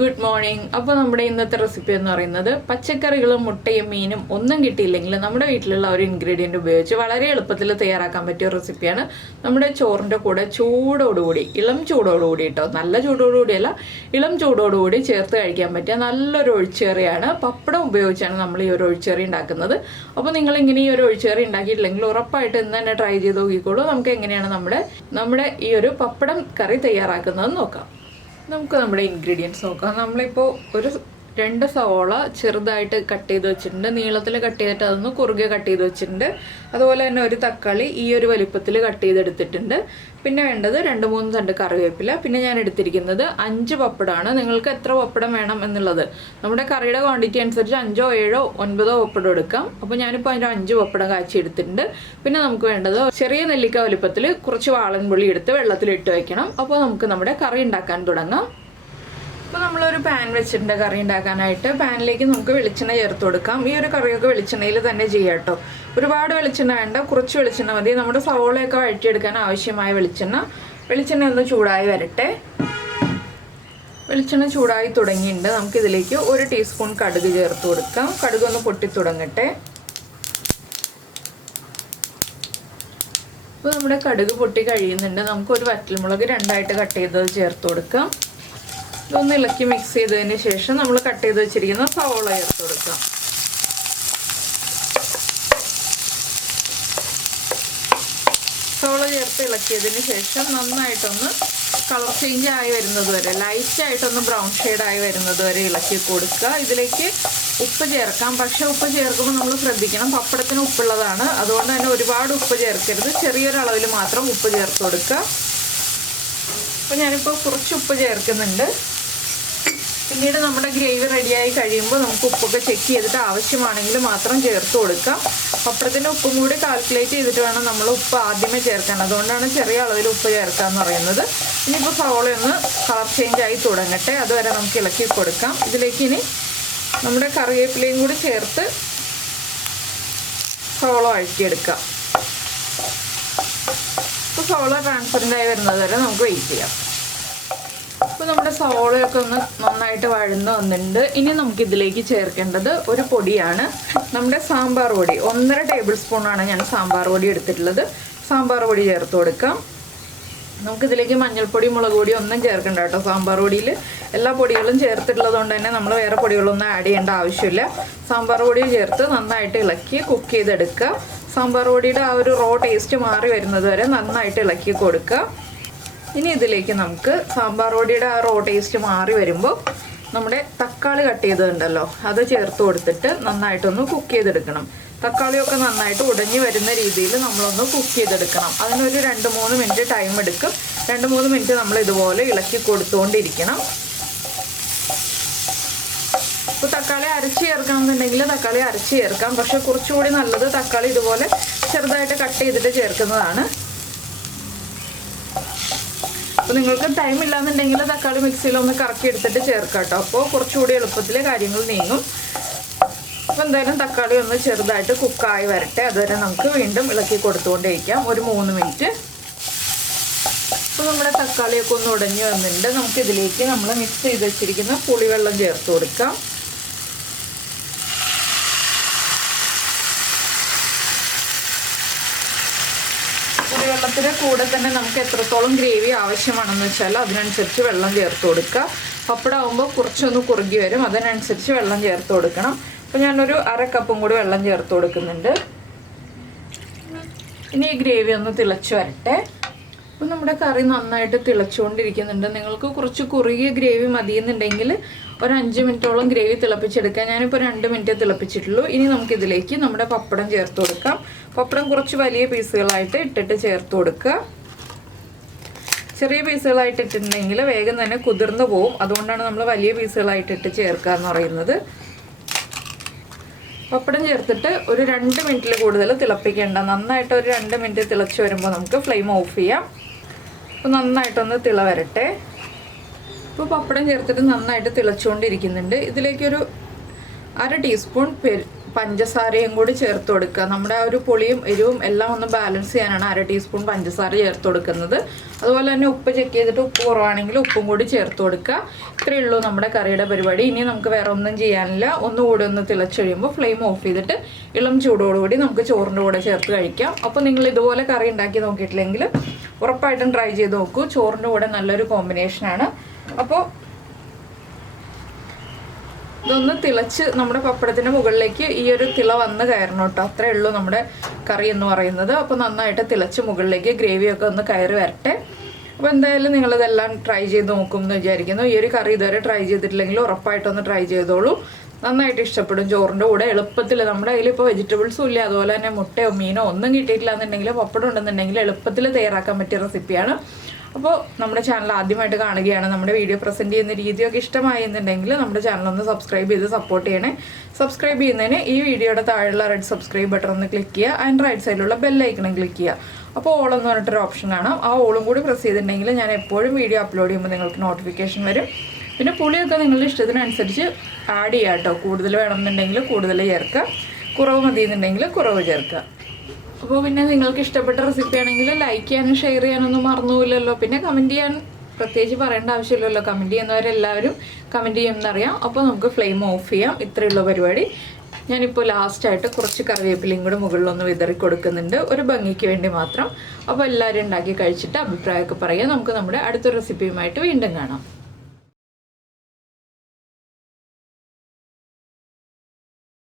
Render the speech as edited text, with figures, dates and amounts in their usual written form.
good morning. അപ്പോൾ നമ്മുടെ ഇന്നത്തെ റെസിപ്പി എന്ന് പറയുന്നത് പച്ചക്കറികളും മുട്ടയും മീനും ഒന്നും കിട്ടിയില്ലെങ്കിൽ നമ്മുടെ വീട്ടിലുള്ള ഒരു ഇൻഗ്രീഡിയന്റ് ഉപയോഗിച്ച് വളരെ എളുപ്പത്തിൽ തയ്യാറാക്കാൻ പറ്റിയ റെസിപ്പിയാണ്. നമ്മുടെ ചോറിന്റെ കൂടെ ചൂടോടുകൂടി ഇളം ചൂടോടുകൂടി ട്ടോ, നല്ല ചൂടോടുകൂടിയല്ല ഇളം ചൂടോടുകൂടി ചേർത്ത് കഴിക്കാൻ പറ്റിയ നല്ലൊരു ഒഴിച്ചുകറിയാണ്. പപ്പടം ഉപയോഗിച്ചാണ് നമ്മൾ ഈ ഒരു ഒഴിച്ചുകറി ഉണ്ടാക്കുന്നത്. അപ്പോൾ നിങ്ങൾ ഇങ്ങനെ ഈ ഒരു ഒഴിച്ചുകറി ഉണ്ടാക്കിയിട്ടില്ലെങ്കിൽ ഉറപ്പായിട്ട് ഇന്ന് തന്നെ ട്രൈ ചെയ്ത് നോക്കിക്കോളൂ. നമുക്ക് എങ്ങനെയാണ് നമ്മുടെ ഈ ഒരു പപ്പടം കറി തയ്യാറാക്കുന്നത് നോക്കാം. നമുക്ക് നമ്മുടെ ഇൻഗ്രീഡിയൻസ് നോക്കാം. നമ്മളിപ്പോൾ ഒരു 2 സവോള ചെറുതായിട്ട് കട്ട് ചെയ്ത് വെച്ചിട്ടുണ്ട്, നീളത്തിൽ കട്ട് ചെയ്തിട്ട് അതൊന്ന് കുറുകെ കട്ട് ചെയ്ത് വെച്ചിട്ടുണ്ട്. അതുപോലെ തന്നെ ഒരു തക്കാളി ഈ ഒരു വലിപ്പത്തിൽ കട്ട് ചെയ്തെടുത്തിട്ടുണ്ട്. പിന്നെ വേണ്ടത് 2-3 തണ്ട് കറിവേപ്പില. പിന്നെ ഞാൻ എടുത്തിരിക്കുന്നത് 5 പപ്പടമാണ്. നിങ്ങൾക്ക് എത്ര പപ്പടം വേണം എന്നുള്ളത് നമ്മുടെ കറിയുടെ ക്വാണ്ടിറ്റി അനുസരിച്ച് 5, 7, 9 പപ്പടം എടുക്കാം. അപ്പോൾ ഞാനിപ്പോൾ അതിൻ്റെ 5 പപ്പടം കാച്ചി എടുത്തിട്ടുണ്ട്. പിന്നെ നമുക്ക് വേണ്ടത് ചെറിയ നെല്ലിക്ക വലിപ്പത്തിൽ കുറച്ച് വാളൻപുളി എടുത്ത് വെള്ളത്തിലിട്ട് വയ്ക്കണം. അപ്പോൾ നമുക്ക് നമ്മുടെ കറി ഉണ്ടാക്കാൻ തുടങ്ങാം. അപ്പോൾ നമ്മളൊരു പാൻ വെച്ചിട്ടുണ്ട് കറി ഉണ്ടാക്കാനായിട്ട്. പാനിലേക്ക് നമുക്ക് വെളിച്ചെണ്ണ ചേർത്ത് കൊടുക്കാം. ഈ ഒരു കറിയൊക്കെ വെളിച്ചെണ്ണയിൽ തന്നെ ചെയ്യാം കേട്ടോ. ഒരുപാട് വെളിച്ചെണ്ണ വേണ്ട, കുറച്ച് വെളിച്ചെണ്ണ മതി. നമ്മുടെ സവോളയൊക്കെ വഴറ്റിയെടുക്കാൻ ആവശ്യമായ വെളിച്ചെണ്ണ ഒന്ന് ചൂടായി വരട്ടെ. വെളിച്ചെണ്ണ ചൂടായി തുടങ്ങിയിട്ടുണ്ട്. നമുക്കിതിലേക്ക് 1 ടീസ്പൂൺ കടുക് ചേർത്ത് കൊടുക്കാം. കടുക് ഒന്ന് പൊട്ടി തുടങ്ങട്ടെ. അപ്പോൾ നമ്മുടെ കടുക് പൊട്ടി കഴിയുന്നുണ്ട്. നമുക്കൊരു വറ്റൽമുളക് 2ആയിട്ട് കട്ട് ചെയ്തത് ചേർത്ത് കൊടുക്കാം. ഇതൊന്ന് ഇളക്കി മിക്സ് ചെയ്തതിന് ശേഷം നമ്മൾ കട്ട് ചെയ്ത് വെച്ചിരിക്കുന്ന സവോള ചേർത്ത് കൊടുക്കാം. സവോള ചേർത്ത് ഇളക്കിയതിന് ശേഷം നന്നായിട്ടൊന്ന് കളർ ചേഞ്ച് ആയി വരുന്നത് വരെ, ലൈറ്റായിട്ടൊന്ന് ബ്രൗൺ ഷെയ്ഡായി വരുന്നത് വരെ ഇളക്കി കൊടുക്കുക. ഇതിലേക്ക് ഉപ്പ് ചേർക്കാം. പക്ഷേ ഉപ്പ് ചേർക്കുമ്പോൾ നമ്മൾ ശ്രദ്ധിക്കണം, പപ്പടത്തിന് ഉപ്പുള്ളതാണ്. അതുകൊണ്ട് തന്നെ ഒരുപാട് ഉപ്പ് ചേർക്കരുത്, ചെറിയൊരളവിൽ മാത്രം ഉപ്പ് ചേർത്ത് കൊടുക്കുക. അപ്പോൾ ഞാനിപ്പോൾ കുറച്ച് ഉപ്പ് ചേർക്കുന്നുണ്ട്. പിന്നീട് നമ്മുടെ ഗ്രേവി റെഡിയായി കഴിയുമ്പോൾ നമുക്ക് ഉപ്പൊക്കെ ചെക്ക് ചെയ്തിട്ട് ആവശ്യമാണെങ്കിൽ മാത്രം ചേർത്ത് കൊടുക്കാം. പപ്പടത്തിൻ്റെ ഉപ്പും കൂടി കാൽക്കുലേറ്റ് ചെയ്തിട്ട് വേണം നമ്മൾ ഉപ്പ് ആദ്യമേ ചേർക്കാൻ. അതുകൊണ്ടാണ് ചെറിയ അളവിൽ ഉപ്പ് ചേർക്കാമെന്ന് പറയുന്നത്. ഇനിയിപ്പോൾ സവോളയൊന്ന് കളർ ചേഞ്ച് ആയി തുടങ്ങട്ടെ, അതുവരെ നമുക്ക് ഇളക്കി കൊടുക്കാം. ഇതിലേക്ക് ഇനി നമ്മുടെ കറിവേപ്പിലയും കൂടി ചേർത്ത് സവോള വഴറ്റിയെടുക്കാം. ഇപ്പോൾ സവോള ട്രാൻസ്പെറൻ്റ് ആയി വരുന്നത് വരെ നമുക്ക് വെയിറ്റ് ചെയ്യാം. അപ്പോൾ നമ്മുടെ സവോളയൊക്കെ ഒന്ന് നന്നായിട്ട് വഴന്ന് വന്നിട്ടുണ്ട്. ഇനി നമുക്കിതിലേക്ക് ചേർക്കേണ്ടത് ഒരു പൊടിയാണ്, നമ്മുടെ സാമ്പാർ പൊടി. 1.5 ടേബിൾ സ്പൂണാണ് ഞാൻ സാമ്പാർ പൊടി എടുത്തിട്ടുള്ളത്. സാമ്പാർ പൊടി ചേർത്ത് കൊടുക്കാം. നമുക്കിതിലേക്ക് മഞ്ഞൾപ്പൊടി, മുളക് പൊടി ഒന്നും ചേർക്കണ്ട കേട്ടോ. സാമ്പാർ പൊടിയിൽ എല്ലാ പൊടികളും ചേർത്തിട്ടുള്ളത് കൊണ്ട് തന്നെ നമ്മൾ വേറെ പൊടികളൊന്നും ആഡ് ചെയ്യേണ്ട ആവശ്യമില്ല. സാമ്പാർ പൊടി ചേർത്ത് നന്നായിട്ട് ഇളക്കി കുക്ക് ചെയ്തെടുക്കുക. സാമ്പാർ പൊടിയുടെ ആ ഒരു റോ ടേസ്റ്റ് മാറി വരുന്നത് വരെ നന്നായിട്ട് ഇളക്കി കൊടുക്കുക. ഇനി ഇതിലേക്ക് നമുക്ക് സാമ്പാർ പൊടിയുടെ ആ റോ ടേസ്റ്റ് മാറി വരുമ്പോൾ നമ്മുടെ തക്കാളി കട്ട് ചെയ്തതുണ്ടല്ലോ അത് ചേർത്ത് കൊടുത്തിട്ട് നന്നായിട്ടൊന്ന് കുക്ക് ചെയ്തെടുക്കണം. തക്കാളിയൊക്കെ നന്നായിട്ട് ഉടഞ്ഞു വരുന്ന രീതിയിൽ നമ്മളൊന്ന് കുക്ക് ചെയ്തെടുക്കണം. അതിനൊരു 2-3 മിനിറ്റ് ടൈം എടുക്കും. 2-3 മിനിറ്റ് നമ്മൾ ഇതുപോലെ ഇളക്കി കൊടുത്തുകൊണ്ടിരിക്കണം. ഇപ്പോൾ തക്കാളി അരച്ച് ചേർക്കണമെന്നുണ്ടെങ്കിൽ തക്കാളി അരച്ച് ചേർക്കാം. പക്ഷെ കുറച്ചുകൂടി നല്ലത് തക്കാളി ഇതുപോലെ ചെറുതായിട്ട് കട്ട് ചെയ്തിട്ട് ചേർക്കുന്നതാണ്. അപ്പോൾ നിങ്ങൾക്ക് ടൈം ഇല്ലാന്നുണ്ടെങ്കിൽ തക്കാളി മിക്സിയിലൊന്ന് കറക്കി എടുത്തിട്ട് ചേർക്കാം കേട്ടോ. അപ്പോൾ കുറച്ചുകൂടി എളുപ്പത്തിൽ കാര്യങ്ങൾ നീങ്ങും. അപ്പോൾ എന്തായാലും തക്കാളി ഒന്ന് ചെറുതായിട്ട് കുക്കായി വരട്ടെ, അതുവരെ നമുക്ക് വീണ്ടും ഇളക്കി കൊടുത്തുകൊണ്ടേയിരിക്കാം ഒരു 3 മിനിറ്റ്. അപ്പോൾ നമ്മുടെ തക്കാളിയൊക്കെ ഒന്ന് ഉടഞ്ഞു വന്നിട്ടുണ്ട്. നമുക്കിതിലേക്ക് നമ്മൾ മിക്സ് ചെയ്ത് വെച്ചിരിക്കുന്ന പുളിവെള്ളം ചേർത്ത് കൊടുക്കാം. വെള്ളത്തിൻ്റെ കൂടെ തന്നെ നമുക്ക് എത്രത്തോളം ഗ്രേവി ആവശ്യമാണെന്ന് വെച്ചാൽ അതിനനുസരിച്ച് വെള്ളം ചേർത്ത് കൊടുക്കുക. പപ്പടം ആകുമ്പോൾ കുറച്ചൊന്ന് കുറുകി വരും, അതിനനുസരിച്ച് വെള്ളം ചേർത്ത് കൊടുക്കണം. അപ്പോൾ ഞാനൊരു 1/2 കപ്പും കൂടി വെള്ളം ചേർത്ത് കൊടുക്കുന്നുണ്ട്. ഇനി ഈ ഗ്രേവി ഒന്ന് തിളച്ച് വരട്ടെ. അപ്പോൾ നമ്മുടെ കറി നന്നായിട്ട് തിളച്ചുകൊണ്ടിരിക്കുന്നുണ്ട്. നിങ്ങൾക്ക് കുറച്ച് കുറുകിയ ഗ്രേവി മതിയെന്നുണ്ടെങ്കിൽ ഒരു 5 മിനിറ്റോളം ഗ്രേവി തിളപ്പിച്ചെടുക്കാം. ഞാനിപ്പോൾ 2 മിനിറ്റ് തിളപ്പിച്ചിട്ടുള്ളൂ. ഇനി നമുക്കിതിലേക്ക് നമ്മുടെ പപ്പടം ചേർത്ത് കൊടുക്കാം. പപ്പടം കുറച്ച് വലിയ പീസുകളായിട്ട് ഇട്ടിട്ട് ചേർത്ത് കൊടുക്കുക. ചെറിയ പീസുകളായിട്ട് ഇട്ടിട്ടുണ്ടെങ്കിൽ വേഗം തന്നെ കുതിർന്ന് പോവും. അതുകൊണ്ടാണ് നമ്മൾ വലിയ പീസുകളായിട്ട് ഇട്ട് ചേർക്കുക എന്ന് പറയുന്നത്. പപ്പടം ചേർത്തിട്ട് ഒരു 2 മിനിറ്റിൽ കൂടുതൽ തിളപ്പിക്കേണ്ട. നന്നായിട്ട് ഒരു 2 മിനിറ്റ് തിളച്ച് വരുമ്പോൾ നമുക്ക് ഫ്ലെയിം ഓഫ് ചെയ്യാം. അപ്പോൾ നന്നായിട്ടൊന്ന് തിള വരട്ടെ. ഇപ്പോൾ പപ്പടം ചേർത്തിട്ട് നന്നായിട്ട് തിളച്ചുകൊണ്ടിരിക്കുന്നുണ്ട്. ഇതിലേക്കൊരു 1/2 ടീസ്പൂൺ പഞ്ചസാരയും കൂടി ചേർത്ത് കൊടുക്കുക. നമ്മുടെ ആ ഒരു പുളിയും എരിവും എല്ലാം ഒന്ന് ബാലൻസ് ചെയ്യാനാണ് 1/2 ടീസ്പൂൺ പഞ്ചസാര ചേർത്ത് കൊടുക്കുന്നത്. അതുപോലെ തന്നെ ഉപ്പ് ചെക്ക് ചെയ്തിട്ട് ഉപ്പ് കുറവാണെങ്കിൽ ഉപ്പും കൂടി ചേർത്ത് കൊടുക്കുക. ഇത്രയേ ഉള്ളൂ നമ്മുടെ കറിയുടെ പരിപാടി. ഇനി നമുക്ക് വേറെ ഒന്നും ചെയ്യാനില്ല. ഒന്നുകൂടി ഒന്ന് തിളച്ച് കഴിയുമ്പോൾ ഫ്ലെയിം ഓഫ് ചെയ്തിട്ട് ഇളം ചൂടോടുകൂടി നമുക്ക് ചോറിൻ്റെ കൂടെ ചേർത്ത് കഴിക്കാം. അപ്പോൾ നിങ്ങൾ ഇതുപോലെ കറി ഉണ്ടാക്കി നോക്കിയിട്ടില്ലെങ്കിൽ ഉറപ്പായിട്ടും ട്രൈ ചെയ്ത് നോക്കൂ. ചോറിൻ്റെ കൂടെ നല്ലൊരു കോമ്പിനേഷനാണ്. അപ്പോൾ ഇതൊന്ന് തിളച്ച് നമ്മുടെ പപ്പടത്തിൻ്റെ മുകളിലേക്ക് ഈ ഒരു തിള വന്ന് കയറണം കേട്ടോ. അത്രയേ ഉള്ളൂ നമ്മുടെ കറി എന്ന് പറയുന്നത്. അപ്പോൾ നന്നായിട്ട് തിളച്ച് മുകളിലേക്ക് ഗ്രേവിയൊക്കെ ഒന്ന് കയറി വരട്ടെ. അപ്പോൾ എന്തായാലും നിങ്ങളിതെല്ലാം ട്രൈ ചെയ്ത് നോക്കും എന്ന് വിചാരിക്കുന്നു. ഈ ഒരു കറി ഇതുവരെ ട്രൈ ചെയ്തിട്ടില്ലെങ്കിൽ ഉറപ്പായിട്ടൊന്ന് ട്രൈ ചെയ്തോളൂ. നന്നായിട്ട് ഇഷ്ടപ്പെടും. ചോറിൻ്റെ കൂടെ എളുപ്പത്തിൽ നമ്മുടെ കയ്യിൽ ഇപ്പോൾ വെജിറ്റബിൾസും ഇല്ല, അതുപോലെ തന്നെ മുട്ടയോ മീനോ ഒന്നും കിട്ടിയിട്ടില്ല എന്നുണ്ടെങ്കിൽ പപ്പടം ഉണ്ടെന്നുണ്ടെങ്കിൽ എളുപ്പത്തിൽ തയ്യാറാക്കാൻ പറ്റിയ റെസിപ്പിയാണ്. അപ്പോൾ നമ്മുടെ ചാനൽ ആദ്യമായിട്ട് കാണുകയാണ്, നമ്മുടെ വീഡിയോ പ്രസൻറ്റ് ചെയ്യുന്ന രീതിയൊക്കെ ഇഷ്ടമായി എന്നുണ്ടെങ്കിൽ നമ്മുടെ ചാനൽ ഒന്ന് സബ്സ്ക്രൈബ് ചെയ്ത് സപ്പോർട്ട് ചെയ്യണേ. സബ്സ്ക്രൈബ് ചെയ്യുന്നതിന് ഈ വീഡിയോയുടെ താഴെയുള്ള റെഡ് സബ്സ്ക്രൈബ് ബട്ടൺ ഒന്ന് ക്ലിക്ക് ചെയ്യുക. ആൻഡ് റൈറ്റ് സൈഡിലുള്ള ബെല്ലൈക്കണം ക്ലിക്ക് ചെയ്യുക. അപ്പോൾ ഓൾ എന്ന് പറഞ്ഞിട്ടൊരു ഓപ്ഷൻ കാണാം. ആ ഓളും കൂടി പ്രസ് ചെയ്തിട്ടുണ്ടെങ്കിൽ ഞാൻ എപ്പോഴും വീഡിയോ അപ്ലോഡ് ചെയ്യുമ്പോൾ നിങ്ങൾക്ക് നോട്ടിഫിക്കേഷൻ വരും. പിന്നെ പുളിയൊക്കെ നിങ്ങളുടെ ഇഷ്ടത്തിനനുസരിച്ച് ആഡ് ചെയ്യുക കേട്ടോ. കൂടുതൽ വേണമെന്നുണ്ടെങ്കിൽ കൂടുതൽ ചേർക്കുക, കുറവ് മതി എന്നുണ്ടെങ്കിൽ കുറവ് ചേർക്കുക. അപ്പോൾ പിന്നെ നിങ്ങൾക്ക് ഇഷ്ടപ്പെട്ട റെസിപ്പി ആണെങ്കിൽ ലൈക്ക് ചെയ്യാനും ഷെയർ ചെയ്യാനൊന്നും മറന്നുപോയില്ലല്ലോ. പിന്നെ കമൻറ്റ് ചെയ്യാൻ പ്രത്യേകിച്ച് പറയേണ്ട ആവശ്യമില്ലല്ലോ. കമൻറ്റ് ചെയ്യുന്നവരെല്ലാവരും കമൻറ്റ് ചെയ്യുമെന്നറിയാം. അപ്പോൾ നമുക്ക് ഫ്ലെയിം ഓഫ് ചെയ്യാം. ഇത്രയുള്ള പരിപാടി. ഞാനിപ്പോൾ ലാസ്റ്റായിട്ട് കുറച്ച് കറിവേപ്പിലയും കൂടെ മുകളിലൊന്ന് വിതറി കൊടുക്കുന്നുണ്ട്, ഒരു ഭംഗിക്ക് വേണ്ടി മാത്രം. അപ്പോൾ എല്ലാവരും ഉണ്ടാക്കി കഴിച്ചിട്ട് അഭിപ്രായമൊക്കെ പറയാം. നമുക്ക് നമ്മുടെ അടുത്ത റെസിപ്പിയുമായിട്ട് വീണ്ടും കാണാം.